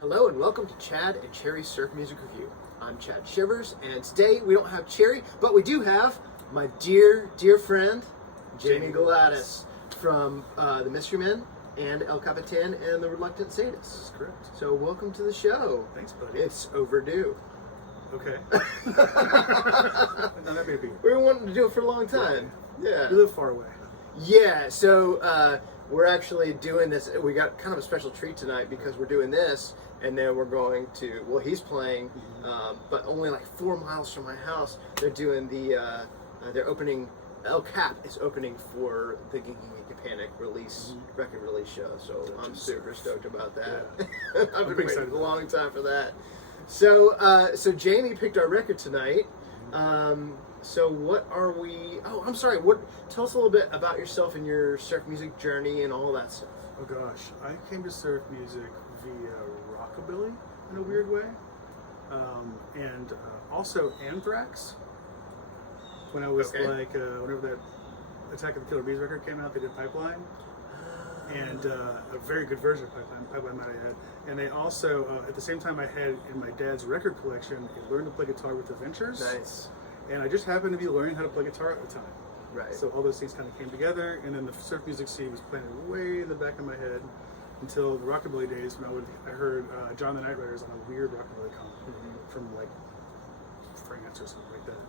Hello and welcome to Chad and Cherry's Surf Music Review. I'm Chad Shivers, and today we don't have Cherry, but we do have my dear friend, Jamie Galatas from the Mystery Men and El Capitan and the Reluctant Sadists. That's correct. So welcome to the show. Thanks, buddy. It's overdue. Okay. No, that may be. We've been wanting to do it for a long time. Yeah. You live far away. Yeah, so we're actually doing this. We got kind of a special treat tonight because we're doing this, and then we're going to, well, he's playing, but only like 4 miles from my house. They're doing they're opening, El Cap is opening for the Panic release, record release show, so I'm super stoked about that. Yeah. I've been waiting a long time for that. So Jamie picked our record tonight. So what are we? Oh, I'm sorry. Tell us a little bit about yourself and your surf music journey and all that stuff. Oh gosh, I came to surf music via rockabilly in a weird way, and also Anthrax. When I was whenever that Attack of the Killer Bees record came out, they did Pipeline, and a very good version of Pipeline might I add. And they also, at the same time, I had in my dad's record collection, I learned to play guitar with the Ventures. Nice. And I just happened to be learning how to play guitar at the time. Right. So all those things kind of came together, and then the surf music scene was planted way in the back of my head until the rockabilly days when I heard John the Night Riders on a weird rockabilly comic from like France or something like that.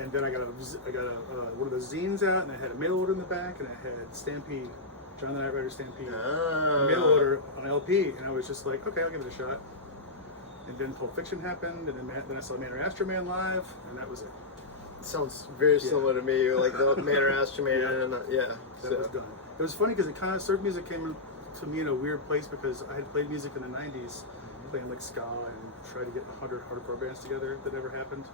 And then I got one of those zines out, and I had a mail order in the back, and I had Stampede, John the Night Rider Stampede, a mail order on LP, and I was just like, okay, I'll give it a shot. And then Pulp Fiction happened, and then I saw Man or Astro Man live, and that was it. Sounds very similar to me, like the Manor Astro Man. That was done. It was funny because it kind of surf music came to me in a weird place because I had played music in the '90s, playing like ska and tried to get 100 hardcore bands together. That never happened,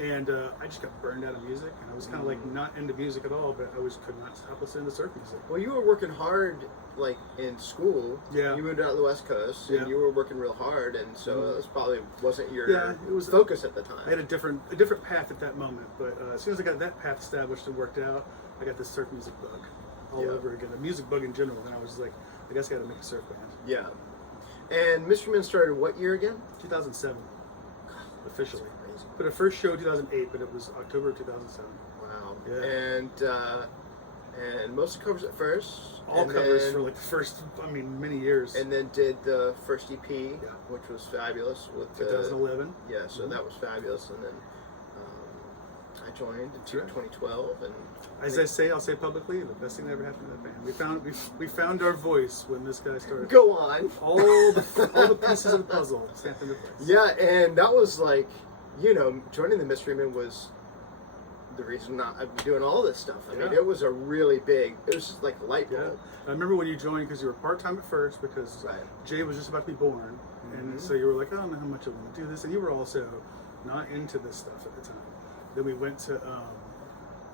and I just got burned out of music, and I was kind of like not into music at all, but I could not stop listening to surf music. Well, you were working hard, like in school. Yeah. You moved out to the West Coast, and you were working real hard, and so it probably wasn't your it was focus at the time. I had a different path at that moment, but as soon as I got that path established and worked out, I got this surf music bug all over again. The music bug in general, and I was like, I guess I got to make a surf band. Yeah. And Mystery Men started what year again? 2007, officially. That's crazy. But the first show 2008, but it was October 2007. Wow. Yeah. And most covers at first. All covers for like the first, many years. And then did the first EP, which was fabulous. With 2011. Yeah, so that was fabulous. And then I joined in 2012. And as I say, I'll say publicly, the best thing that ever happened to that band. We found our voice when this guy started. Go on. All the pieces of the puzzle stamped into place. Yeah, and that was like, joining the Mystery Men was the reason I'm doing all this stuff. I mean, it was a really big, it was just like a light bulb. I remember when you joined because you were part-time at first because Jay was just about to be born. And so you were like, I don't know how much I want to do this. And you were also not into this stuff at the time. Then we went to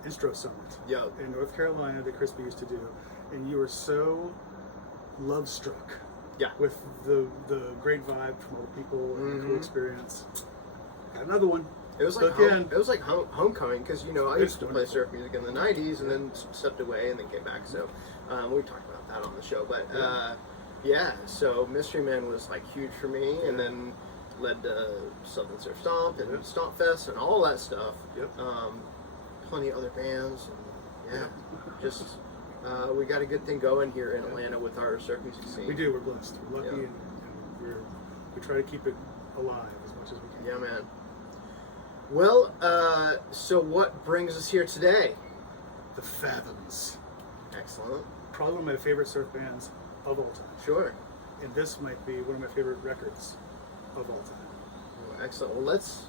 Instro Summit in North Carolina that Crispy used to do. And you were so love-struck with the great vibe from all the people and the cool experience. Got another one. It was like homecoming because I used to play surf music in the '90s and then stepped away and then came back. So we talked about that on the show. But so Mystery Men was like huge for me, and then led to Southern Surf Stomp and Stomp Fest and all that stuff. Plenty of other bands. And, just we got a good thing going here in Atlanta with our surf music scene. We do. We're blessed. We're lucky, and we try to keep it alive as much as we can. Yeah, man. Well, so what brings us here today? The Fathoms. Excellent. Probably one of my favorite surf bands of all time. Sure. And this might be one of my favorite records of all time. Well, excellent. Well, let's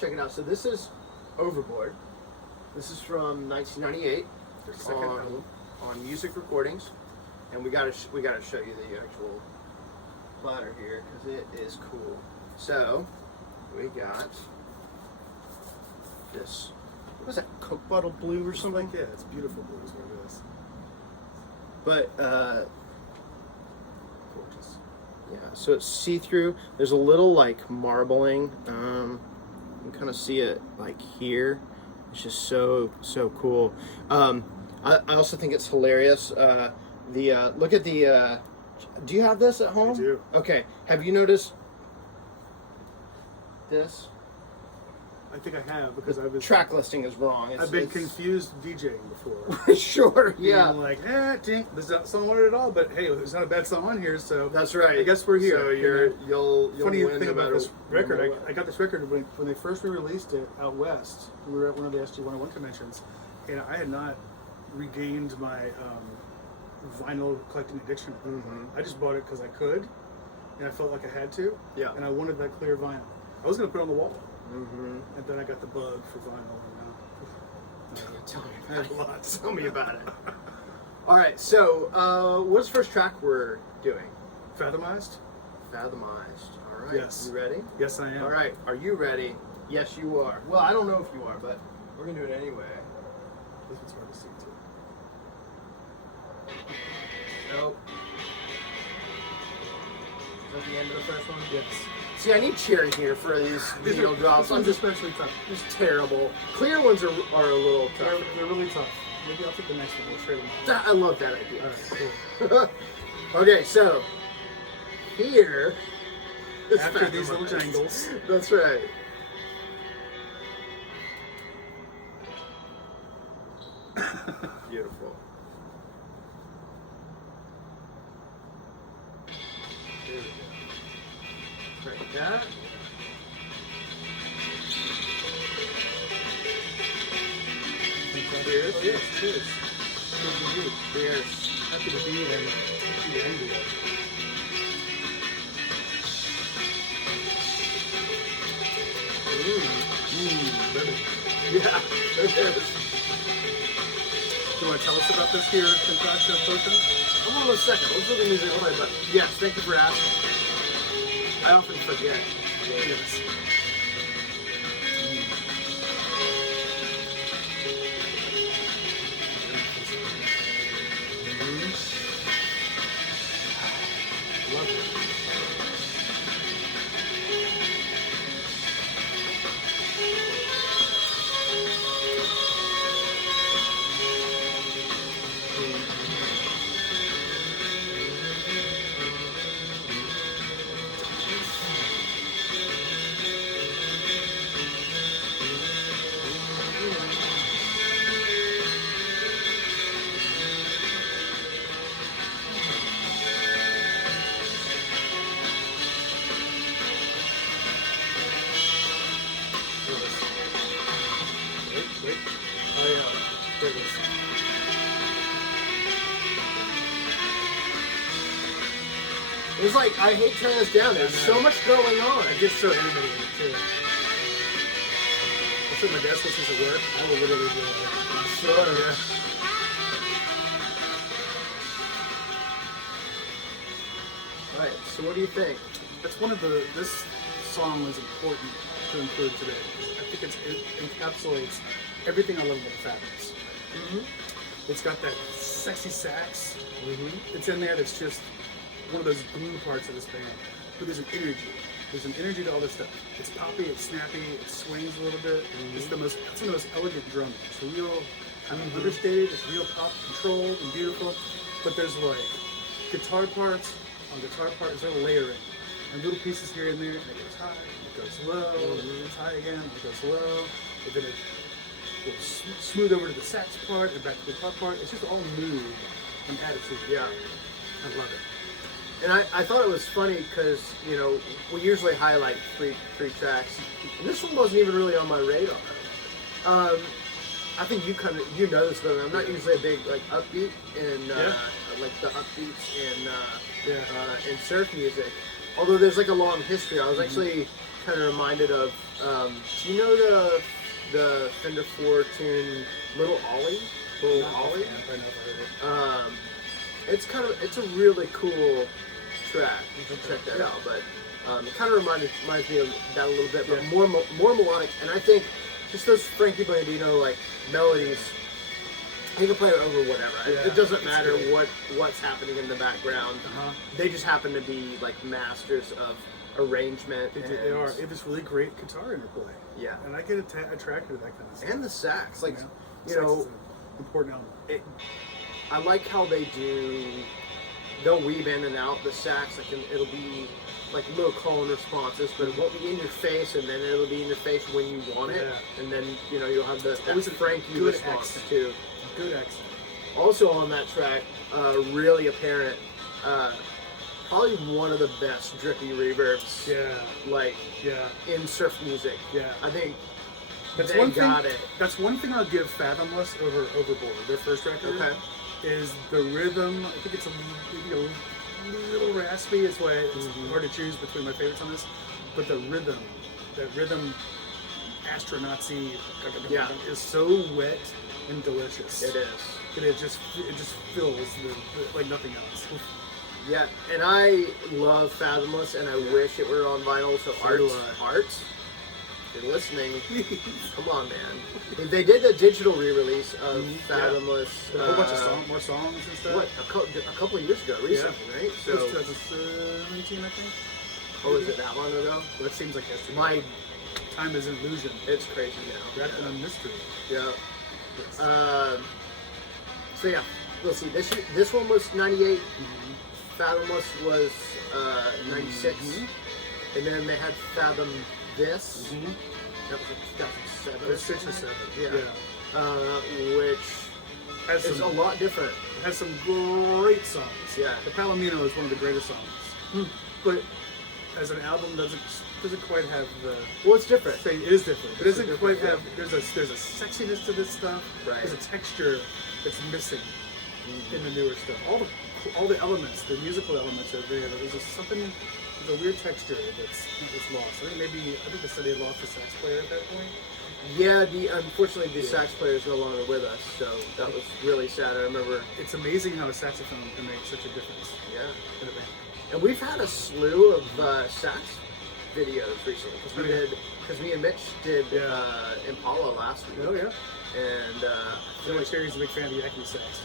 check it out. So this is Overboard. This is from 1998. Their second album. On Music Recordings, and we gotta show you the actual platter here because it is cool. So we got this. What was that? Coke bottle blue or something? Yeah, it's beautiful blue is what it is. But gorgeous. Yeah, so it's see-through. There's a little like marbling. You can kind of see it like here. It's just so cool. I also think it's hilarious. Look at the Do you have this at home? I do. Okay. Have you noticed this? I think I have because I was Track listing is wrong. I've been confused DJing before. Sure. Yeah. Being like, ding, there's not song on it at all, but hey, there's not a bad song on here, so That's right. I guess we're here. So you'll Funny win thing no about matter this record, no matter what. I got this record when they first re-released it out west. We were at one of the SG-101 conventions, and I had not regained my vinyl collecting addiction. Mm-hmm. I just bought it because I could, and I felt like I had to. Yeah. And I wanted that clear vinyl. I was going to put it on the wall, Mm-hmm. and then I got the bug for vinyl, and now Tell me I about have it. lots. Tell me about it. All right. So, what's the first track we're doing? Fathomized? Fathomized. All right. Yes. You ready? Yes, I am. All right. Are you ready? Yes, you are. Well, I don't know if you are, but we're gonna do it anyway. This one's hard to sing to. Nope. Is that the end of the first one? Yes. See, I need cherry here for these needle drops. I'm just especially tough. terrible. Clear ones are a little tough. They're really tough. Maybe I'll take the next one. We'll trade them. I love that idea. All right, cool. Okay, so here is After these little Fathomized. jangles. That's right. Beautiful. There we go. Like that. Cheers. Oh, yes, cheers. Cheers. Happy to be here and happy to be here. Bourbon. Yeah, there it is. Do you want to tell us about this here concoction potion? Hold on a second. Let's look at the music play button. Yes, thank you for asking. I often forget. Yes. Love it. Wait. Oh, yeah. There it is. It's like, I hate turning this down. There's so much going on. It gets so animated, too. That's what my dad listens to work. I will literally be like, Sure, yeah. Right, so what do you think? that's one of this song was important to include today. I think it encapsulates everything I love about Fathoms. Mm-hmm. It's got that sexy sax. Mm-hmm. It's in there that's just one of those glue parts of this band. But there's an energy. There's an energy to all this stuff. It's poppy, it's snappy, it swings a little bit. It's one of the most elegant drumming. It's real kind of understated, it's real pop controlled and beautiful. But there's like guitar parts on guitar parts, there's a layering. And little pieces here and there, and it goes high, it goes low, it goes high again, it goes low, and then it goes smooth over to the sax part and back to the guitar part. It's just all mood and attitude. Yeah. I love it. And I thought it was funny because, you know, we usually highlight three tracks. And this one wasn't even really on my radar. I think you know this, but I'm not usually a big like upbeat and like the upbeats in surf music. Although there's like a long history. I was actually kind of reminded of. Do you know the Fender 4 tune Little Ollie? Little Ollie. I know. It's a really cool track. You should check that out. But it kind of reminds me of that a little bit, but more melodic. And I think just those Frankie Blandino like melodies, you can play it over whatever. Yeah, it doesn't it's matter great. what's happening in the background. They just happen to be like masters of arrangement. They are. It is really great guitar interplay. Yeah. And I get attracted to that kind of stuff. And the sax, like Sax is an important element. I like how they do they'll weave in and out the sax. Like it'll be like little call and responses, but it won't be in your face, and then it'll be in your face when you want it, and then you'll have the Frankie response too. Good accent. Also on that track, really apparent. Probably one of the best drippy reverbs. In surf music. Yeah. I think that's they one got thing. it. That's one thing I'll give Fathomless over Overboard, their first record. Okay. Is the rhythm? I think it's maybe a little raspy. It's why it's hard to choose between my favorites on this. But the rhythm, that rhythm, astronautsy, is so wet and delicious. It is. And it just fills like nothing else. Yeah, and I love Fathomless, and I wish it were on vinyl. So Art, if you're listening, come on, man. They did a digital re-release of Fathomless. A whole bunch of more songs and stuff. What, a couple of years ago, recently, right? So, 2017, I think. Oh, is it that long ago? Well, it seems like yesterday. My time is an illusion. It's crazy now. Wrapped in a mystery. Yeah. Yes. So yeah, let's see. This one was 98. Fathomless was 96, and then they had Fathom This. That was like 2007. It was 6 or 7. Yeah. Which is a lot different. It has some great songs. Yeah. The Palomino is one of the greatest songs. But as an album, doesn't quite have the. Well, it's different. It is different. It doesn't quite have. There's a sexiness to this stuff. Right. There's a texture that's missing in the newer stuff. All the elements, the musical elements are there. There's a weird texture that's lost. I think they said they lost the sax player at that point. Yeah, unfortunately the sax player is no longer with us, so that was really sad. I remember. It's amazing how a saxophone can make such a difference. Yeah. In a band. And we've had a slew of sax videos recently because me and Mitch did Impala last week. Oh yeah. And I feel like Terry's a big fan of Yakety sax.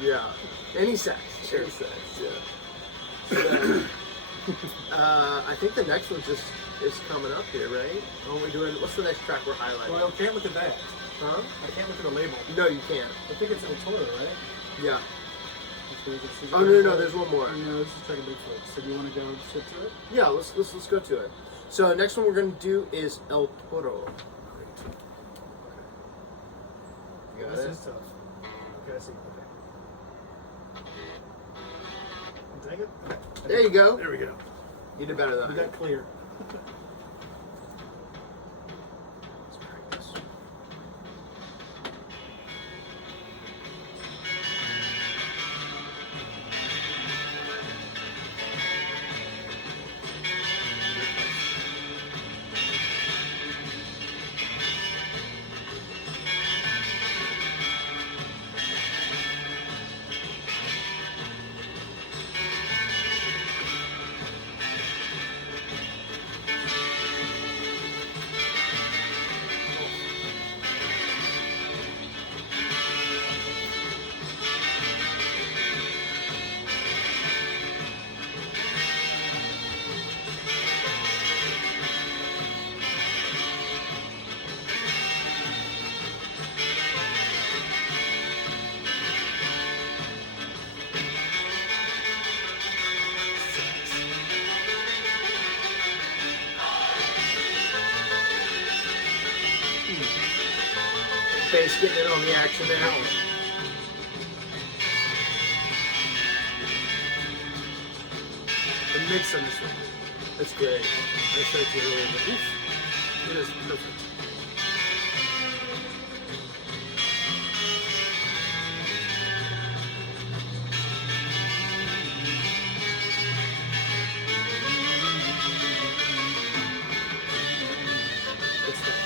Yeah, any sax. Sure. Any sax, yeah. So, I think the next one is coming up here, right? Are we doing? What's the next track we're highlighting? Well, I can't look at that. Huh? I can't look at the label. No, you can't. I think it's El Toro, right? Yeah. Oh no, there's one more. No, this is Track of Bigfoot. So do you want to go straight to it? Yeah, let's go to it. So next one we're gonna do is El Toro. Great. You got This it? is tough. Okay, I see. Okay. Dang it. Okay. There you go. There we go. You did better than We I got clear. Let's practice. Bass getting in on the action there. The mix on this one. That's great. I showed you earlier, but oof, it is perfect. Good stuff.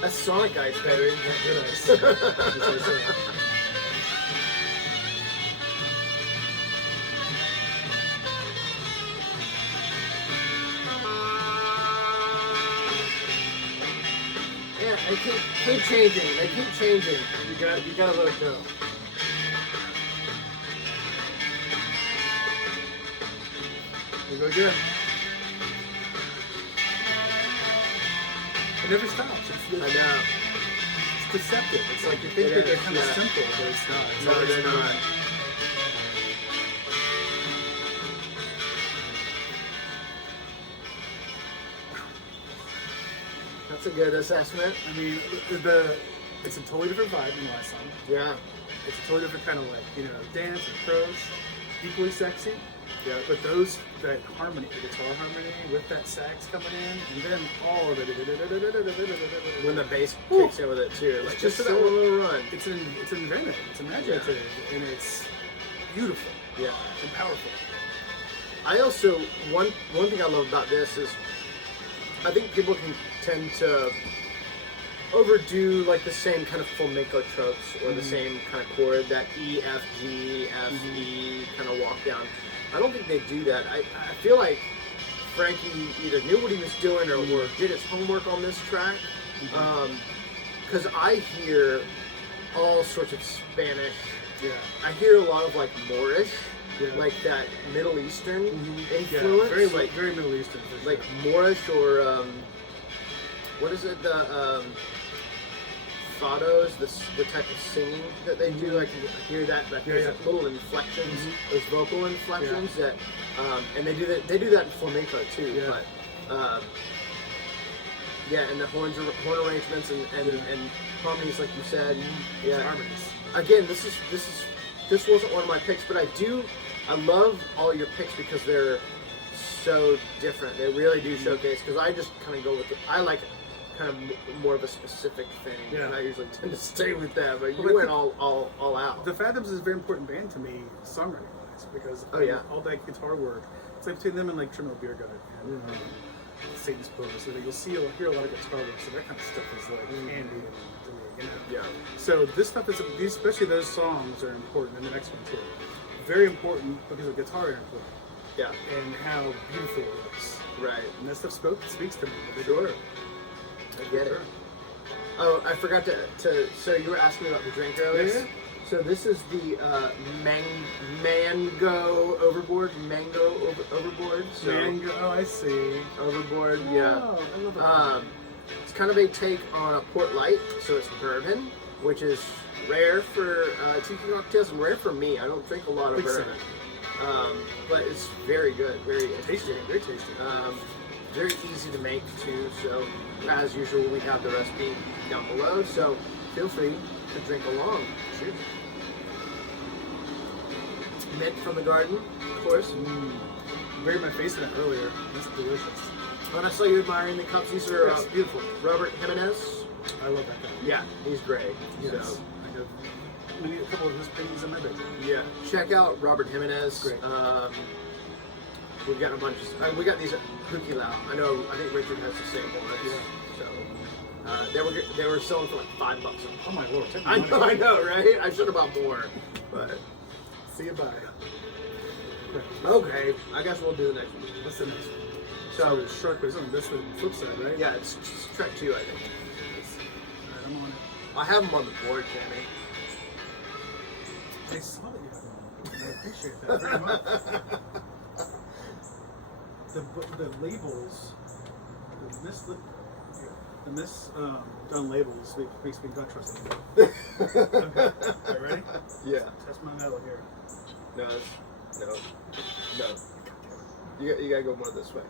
That's Sonic Ice, baby. Good ice. Yeah, they keep changing. They keep changing. You gotta let it go. We go again. It never stops. I know. It's deceptive. It's like you think that they're kind of simple, but it's not. It's No, always they're not. moving. That's a good assessment. I mean, it's a totally different vibe than the last song. Yeah. It's a totally different kind of like, you know, dance and approach. Equally sexy. Yeah. But that harmony, the guitar harmony with that sax coming in, and then all of it. When the bass kicks in with it too, like just for that one little run. It's inventive, it's imaginative, and it's beautiful. Yeah. And powerful. I also one thing I love about this is I think people can tend to overdo like the same kind of flamenco tropes or the same kind of chord, that E, F, G, F, E kind of walk down. I don't think they do that. I feel like Frankie either knew what he was doing or did his homework on this track. Because I hear all sorts of Spanish. Yeah. I hear a lot of like Moorish, Yeah. like that Middle Eastern influence. Yeah, like very Middle Eastern. For sure. like Moorish or what is it? The Fathoms, the type of singing that they do. I can hear that, but there's like little inflections, those vocal inflections that, and they do that in flamenco too. Yeah. But and the horn arrangements and harmonies, like you said. Yeah, harmonies. Again, this wasn't one of my picks, but I love all your picks because they're so different. They really do showcase, because I just kind of go with I like kind of more of a specific thing. Yeah. And I usually tend to stay with that, but you Well, went all out. The Fathoms is a very important band to me, songwriting wise, because all that guitar work, it's like between them and like Trimmo Beer Gut and Satan's Pose. So that you'll hear a lot of guitar work, so that kind of stuff is like handy to me, you know. Yeah. So this stuff is, especially those songs are important, and the next one too. Very important because of guitar input. Yeah. And how beautiful it is. Right. And that stuff speaks to me. Sure. I get it. Oh, I forgot to. So you were asking about the drink earlier. Yes. So this is the mango overboard. Overboard. So Mango. Oh, I see. Overboard. Oh, Yeah. I love that. It's kind of a take on a port light. So it's bourbon, which is rare for tiki cocktails and rare for me. I don't drink a lot of Big bourbon. But it's very good, very Tasty, interesting. very tasty. Very easy to make too. So as usual, we have the recipe down below. So feel free to drink along. Cheers. Mint from the garden, of course. Buried my face in it earlier. That's delicious. When I saw you admiring the cups, these are It's beautiful. Robert Jimenez. I love that guy. Yeah, he's great. Yes. So I have a couple of his paintings in my bedroom. yeah, check out Robert Jimenez. Great. We've got a bunch of. We got these at Hukilau. I think Richard has the same ones. Yeah. So they were selling for like $5. Oh my lord. I know, right? I should have bought more, but See you bye. okay. I guess we'll do the next one. What's the next one? So Shark Wisdom. That's the flip side, right? yeah, it's track 2, I think. Alright, I'm on it. I have them on the board, Tammy. I saw that you have one. I appreciate that very much. The labels, the misdone labels makes me not trust them. Okay. Are you ready? Yeah. Test my metal here. No. You gotta go more this way.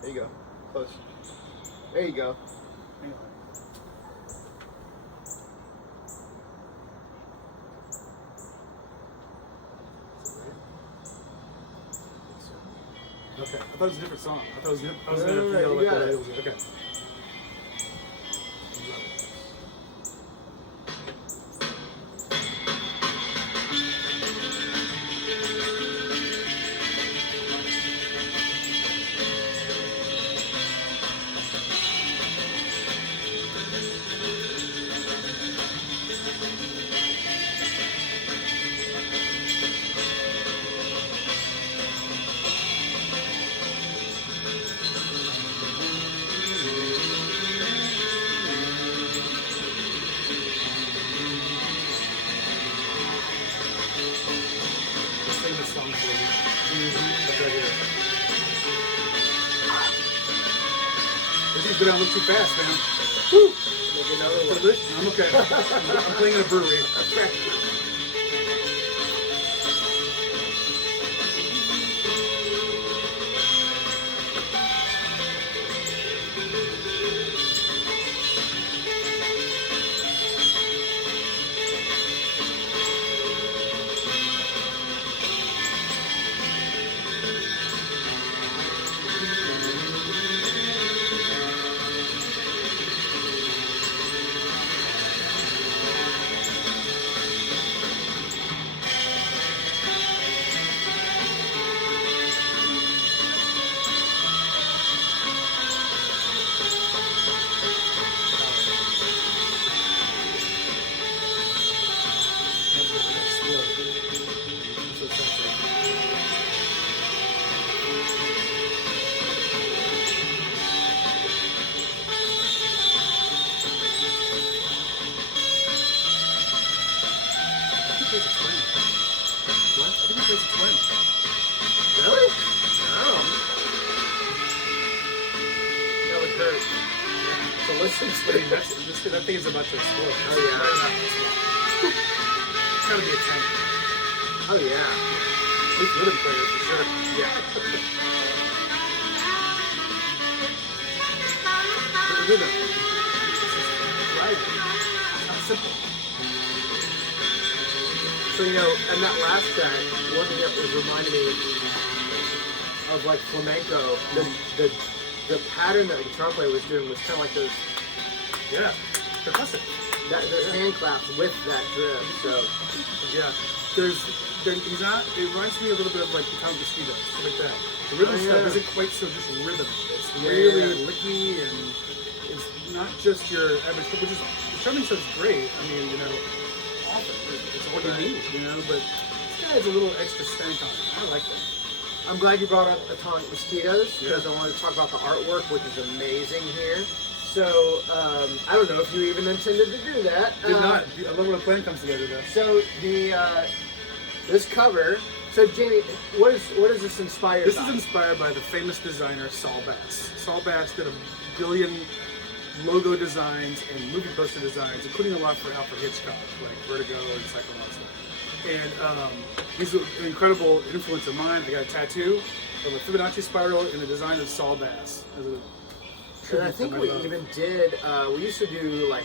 There you go. Close. There you go. Hang on. Okay, I thought it was a different song. I thought I was gonna No, feel you like got that. it. Okay. whiskey's been out a little too fast, man. Woo! Maybe another one. I'm okay. I'm playing in a brewery. Really? Oh. That would hurt. To listen to. That thing is about to explode. Oh yeah. It's gotta be a 10. Oh yeah. At least rhythm player for sure. Yeah. The rhythm. It's right. It's not simple. So you know, and that last track, one thing that was reminding me of like flamenco, the pattern that the guitar player was doing was kind of like those. Yeah. Percussive. Those hand claps with that drip. So yeah. He's not. It reminds me a little bit of like the Count Mosquitoes, like that. The rhythm stuff isn't quite so just rhythm. It's really licky, and it's not just your average. Which is the strumming stuff's great. I mean, you know, often it's what you need, you know. But this guy has a little extra stank on it. I like that. I'm glad you brought up Atomic Mosquitoes because I wanted to talk about the artwork, which is amazing here. So I don't know if you even intended to do that. Did not. I love when a plan comes together, though. So the this cover. So Jamie, what is this inspired? This by? is inspired by the famous designer Saul Bass. Saul Bass did a billion logo designs and movie poster designs, including a lot for Alfred Hitchcock, like Vertigo and Psycho Monster. And he's an incredible influence of mine. I got a tattoo of a Fibonacci spiral in the design of Saul Bass. And I think we even did. We used to do like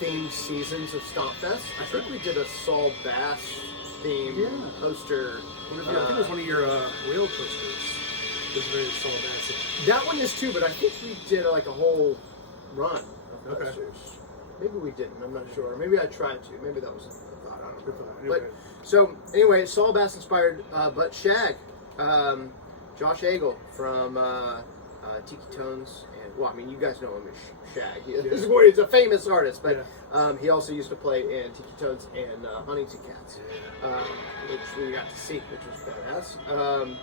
themed seasons of Stomp Fest. I think we did a Saul Bass themed poster. I think it was one of your whale posters. It was very Saul Bass. That one is too, but I think we did like a whole run of posters. Okay. Maybe we didn't. I'm not sure. Maybe I tried to. Maybe that was a thought. I don't know. Anyway. But so anyway, Saul Bass inspired, but Shag, Josh Agel from Tiki Tones. Well, I mean, you guys know him as Shag. He's a famous artist, but he also used to play in Tiki Tones and Huntington Cats, which we got to see, which was badass.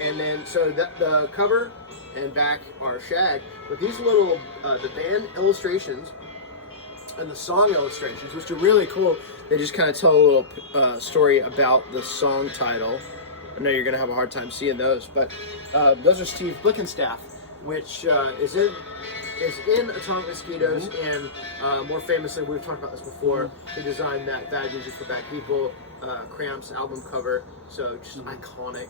And then, so the cover and back are Shag, but these little, the band illustrations and the song illustrations, which are really cool. They just kind of tell a little story about the song title. I know you're going to have a hard time seeing those, but those are Steve Blickenstaff, which is in Atomic Mosquitoes, and more famously, we've talked about this before, he designed that Bad Music for Bad People, Cramps album cover, so just iconic.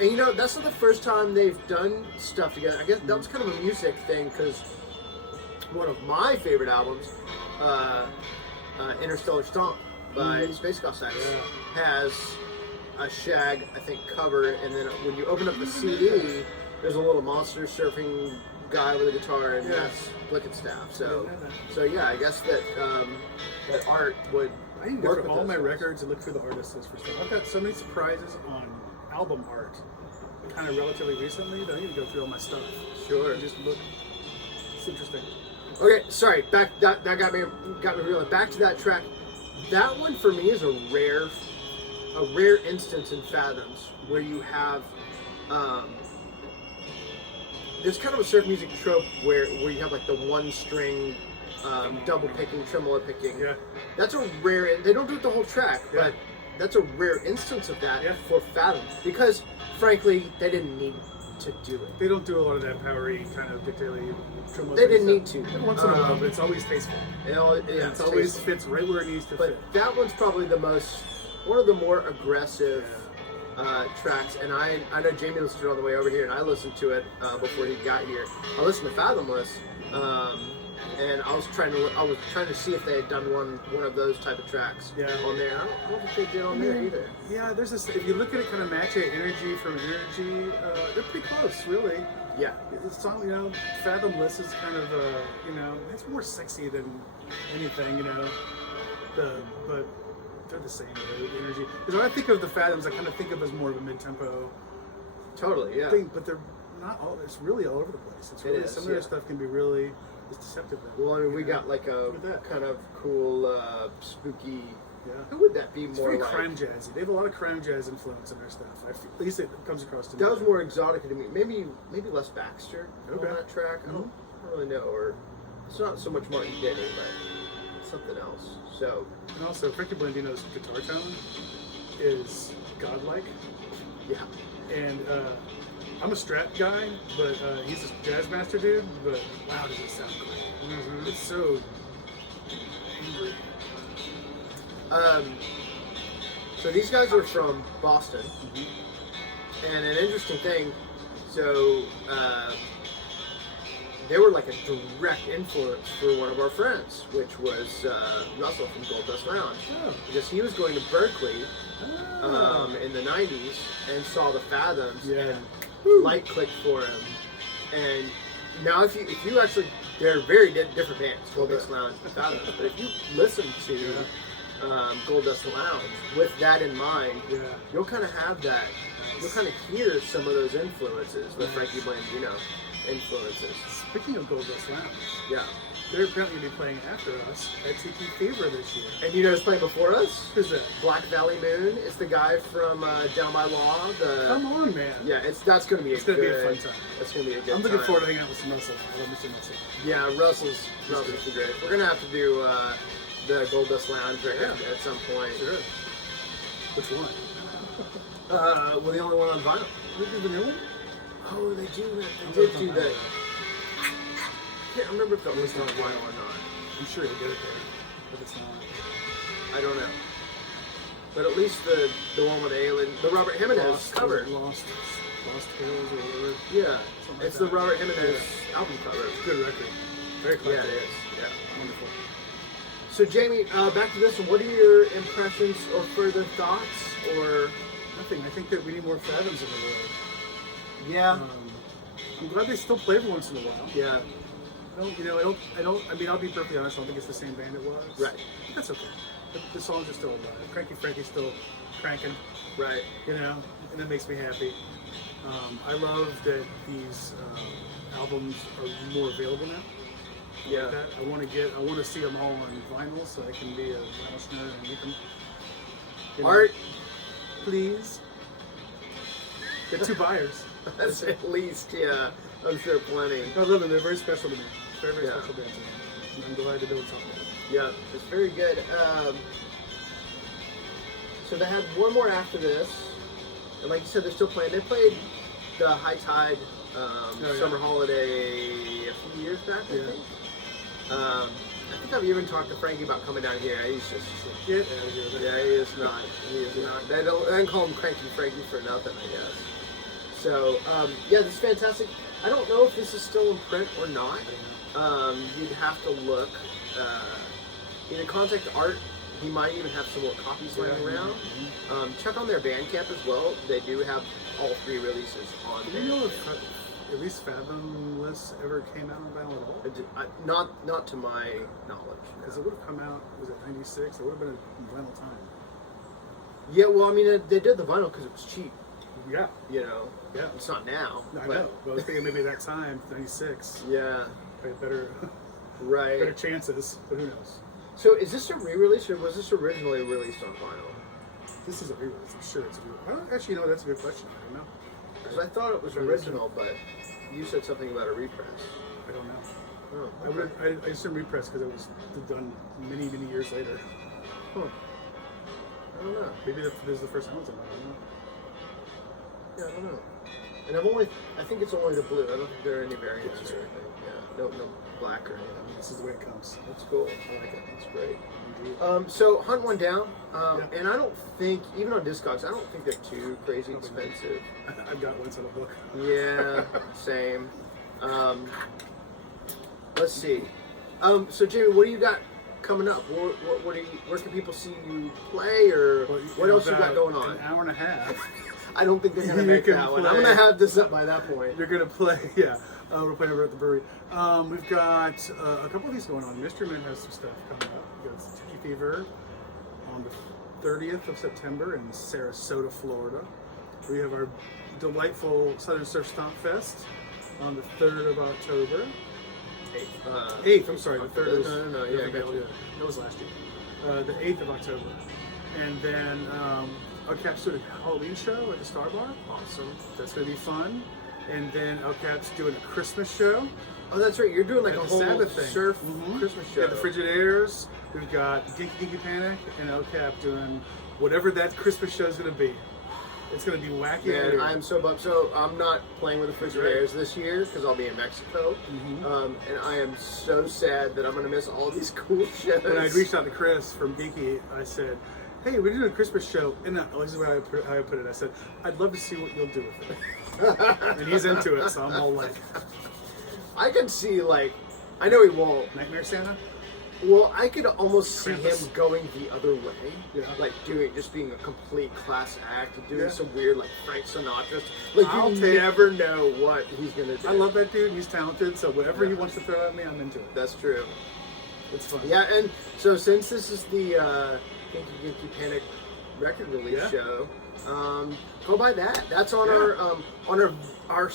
And you know, that's not the first time they've done stuff together. I guess that was kind of a music thing, because one of my favorite albums, Interstellar Stomp by Space Ghost X, has a Shag, I think, cover, and then when you open up the CD, there's a little monster surfing guy with a guitar, and that's Blickenstaff. So yeah, I guess that that art would. I need to go through all my records and look through the artist list for stuff. I've got so many surprises on album art, kind of relatively recently, that I need to go through all my stuff. Sure. And just look. It's interesting. Okay, sorry. Back that got me reeling. Back to that track. That one for me is a rare instance in Fathoms where you have. There's kind of a surf music trope where you have like the one string double picking, tremolo picking. Yeah. That's a rare. They don't do it the whole track, but that's a rare instance of that for Fathom, because frankly they didn't need to do it. They don't do a lot of that powery kind of dictatorial. They didn't need to. Every once in a while, but it's always tasteful. It's always tasteful. fits right where it needs to But fit. that one's probably one of the more aggressive tracks. And I know Jamie listened to it on the way over here, and I listened to it before he got here. I listened to Fathomless, and I was trying to see if they had done one of those type of tracks on there. I don't think they did on there either. Yeah, there's this. If you look at it, kind of match it energy from energy. They're pretty close, really. Yeah. The song, Fathomless is kind of, it's more sexy than anything, but they're the same, the energy. Because when I think of the Fathoms, I kind of think of as more of a mid-tempo thing, but they're not all, it's really all over the place. It's really, some of their stuff can be really, it's deceptive. Well, I mean, we got like a kind of cool, spooky. Yeah. Who would that be It's more very like? crime jazzy. They have a lot of crime jazz influence in their stuff. At least it comes across to me. That was more exotic to me. Maybe Les Baxter on Okay. that track. I don't really know. Or it's not so much Martin Denny, but something else. So And also, Frankie Blandino's guitar tone is godlike. yeah, And I'm a Strat guy, but he's a jazz master dude. But wow, does it sound great? Mm-hmm. It's so angry. So these guys are from Boston, and an interesting thing. So they were like a direct influence for one of our friends, which was Russell from Gold Dust Lounge, because he was going to Berkeley in the '90s and saw the Fathoms, and light clicked for him. And now, if you actually, they're very different bands, Gold Dust Lounge and Fathoms. But if you listen to Gold Dust Lounge with that in mind, you'll kind of have that. You'll kind of hear some of those influences, the Frankie Blandino influences. Speaking of Gold Dust Lounge, they're apparently going to be playing after us at Tiki Fever this year. And you know who's playing before us? Who's that? Black Valley Moon. It's the guy from Down by Law. Come on, man. Yeah, that's going to be It's going to be a fun time. That's going to be a good I'm looking time. forward to hanging out with some Russell. I love Mr. Russell. Yeah, Russell's great. We're going to have to do the Gold Dust Lounge record at some point. Sure. Which one? Well, the only one on vinyl. Did they do the new one? Oh, they did do that. I can't remember if that was on vinyl or not. I'm sure you'll get it there, but it's not. I don't know. But at least the one with Alien, the Robert Jimenez cover. Lost Tales or whatever. Yeah, Something it's like the that. Robert Jimenez album cover. It's a good record. Very Yeah, clever. it is. Yeah. Wonderful. So Jamie, back to this one. What are your impressions or further thoughts? Or Nothing. I think that we need more Fathoms in the world. yeah, I'm glad they still play every once in a while. yeah, I mean, I'll be perfectly honest, I don't think it's the same band it was. Right. That's okay. The songs are still alive. Cranky Frankie's still cranking, right. and it makes me happy. I love that these albums are more available now. Yeah. Like that. I want to see them all on vinyl so I can be a vinyl snare and get them. Art, please. Get 2 buyers. that's at least, yeah, I'm sure plenty. I love them. They're very special to me. Very, very Yeah. special bands to me. I'm glad to do something. Yeah, it's very good. So they had one more after this, and like you said, they're still playing. They played the High Tide Summer Holiday a few years back, I think. I think I've even talked to Frankie about coming down here. He's just, Get out of here. yeah, he is not. He is not. They don't call him Cranky Frankie for nothing, I guess. So, yeah, this is fantastic. I don't know if this is still in print or not. You'd have to look. In contact Art, he might even have some more copies laying around. Check on their Bandcamp as well. They do have all 3 releases on Do you know Bandcamp. if at least Fathomless ever came out on vinyl at all? Not to my knowledge. Because it would have come out, was it 96? It would have been a vinyl time. Yeah, well, I mean, they did the vinyl because it was cheap. Yeah. Yeah. It's not now. I know. But I was thinking maybe that time, 96, Yeah, had better right. chances, but who knows? So is this a re-release or was this originally released on vinyl? This is a re-release. I'm sure it's a re-release. Actually, that's a good question. I don't know. Because I thought it was original, but you said something about a repress. I don't know. Oh, okay. I assume repress because it was done many, many years later. Huh. I don't know. Maybe this is the first album. I don't know. Yeah, I don't know. And I think it's only the blue. I don't think there are any variants or anything. Yeah, no black or anything. This is the way it comes. That's cool. I like it. That's great. Indeed. So hunt one down, and I don't think, even on Discogs, I don't think they're too crazy expensive. I've got one on a book. Yeah, same. Let's see. So Jamie, what do you got coming up? What are you, where can people see you play, or what else you got going on? An hour and a half. I don't think they're gonna make that one. I'm gonna have this up by that point. You're gonna play, yeah. We're playing over at the brewery. We've got a couple of these going on. Mystery Man has some stuff coming up. We've got Tiki Fever on the 30th of September in Sarasota, Florida. We have our delightful Southern Surf Stomp Fest on the 3rd of October. 8th, I'm sorry, the 3rd was... No, yeah, I got you. That was last year. The 8th of October. And then our Cap's doing a Halloween show at the Star Bar. Awesome. That's going to be fun. And then El Cap's doing a Christmas show. Oh, that's right. You're doing like a whole Sabbath thing. surf Christmas show. Yeah, the Frigid Airs. We've got Dinky Panic and El Cap doing whatever that Christmas show is going to be. It's going to be wacky. Yeah, I'm so bummed. So I'm not playing with the Frigid Airs this year because I'll be in Mexico. And I am so sad that I'm going to miss all these cool shows. When I reached out to Chris from Geeky, I said, hey, we're doing a Christmas show. And this is how I put it. I said, I'd love to see what you'll do with it. And he's into it, so I'm all like... I could see, like... I know he won't. Nightmare Santa? Well, I could almost see Krampus. him going the other way. Yeah. Like, just being a complete class act, doing some weird, like, Frank Sinatra. Like, I'll you take- never know what he's going to do. I love that dude. He's talented, so whatever he wants to throw at me, I'm into it. That's true. It's fun. Yeah, and so since this is the Kinky Panic record release show, go buy that. That's on our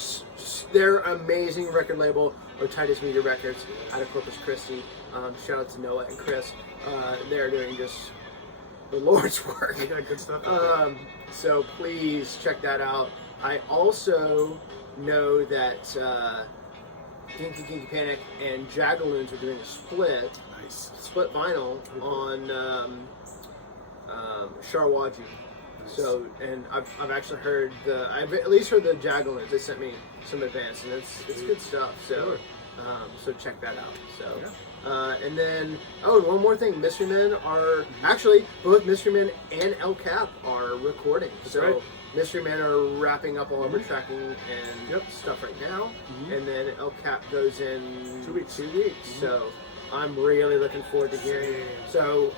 their amazing record label, Otitis Media Records, out of Corpus Christi. Shout out to Noah and Chris. They're doing just the Lord's work. They got good stuff. So please check that out. I also know that Kinky Panic and Jagaloons are doing a split vinyl on Sharwaji. Nice. So, and I've actually heard I've at least heard the Jagaloons. They sent me some advance, and it's good stuff. So, so check that out. So, and then and one more thing, Mystery Men are actually both Mystery Men and El Cap are recording. So Mystery Men are wrapping up all of our tracking and stuff right now, and then El Cap goes in 2 weeks. 2 weeks. So I'm really looking forward to hearing. So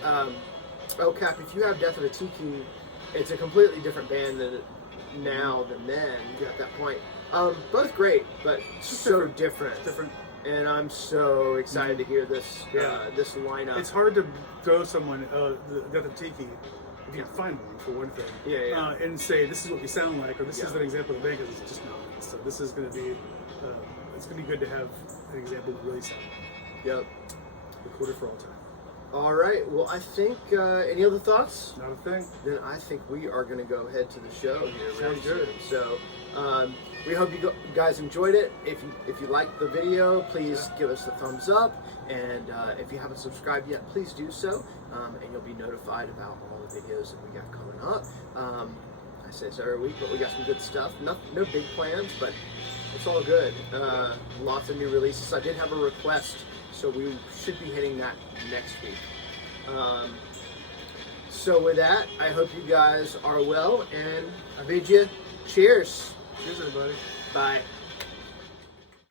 El Cap, if you have Death of a Tiki, it's a completely different band now than then at that point. Both great, but so different. Different. And I'm so excited to hear this this lineup. It's hard to throw someone the Death of Tiki, if you can find one for one thing, and say this is what we sound like, or this is an example of the band, because it's just not. So this is going to be it's going to be good to have an example of really sound. Yep. Recorded for all time. All right. Well, I think any other thoughts? Not a thing. Then I think we are going to go ahead to the show here. Sounds good. So we hope you guys enjoyed it. If you liked the video, please give us a thumbs up. And if you haven't subscribed yet, please do so. And you'll be notified about all the videos that we got coming up. I say this every week, but we got some good stuff. No big plans, but it's all good. Lots of new releases. I did have a request, so we should be hitting that next week. So with that, I hope you guys are well, and I bid you cheers. Cheers, everybody. Bye.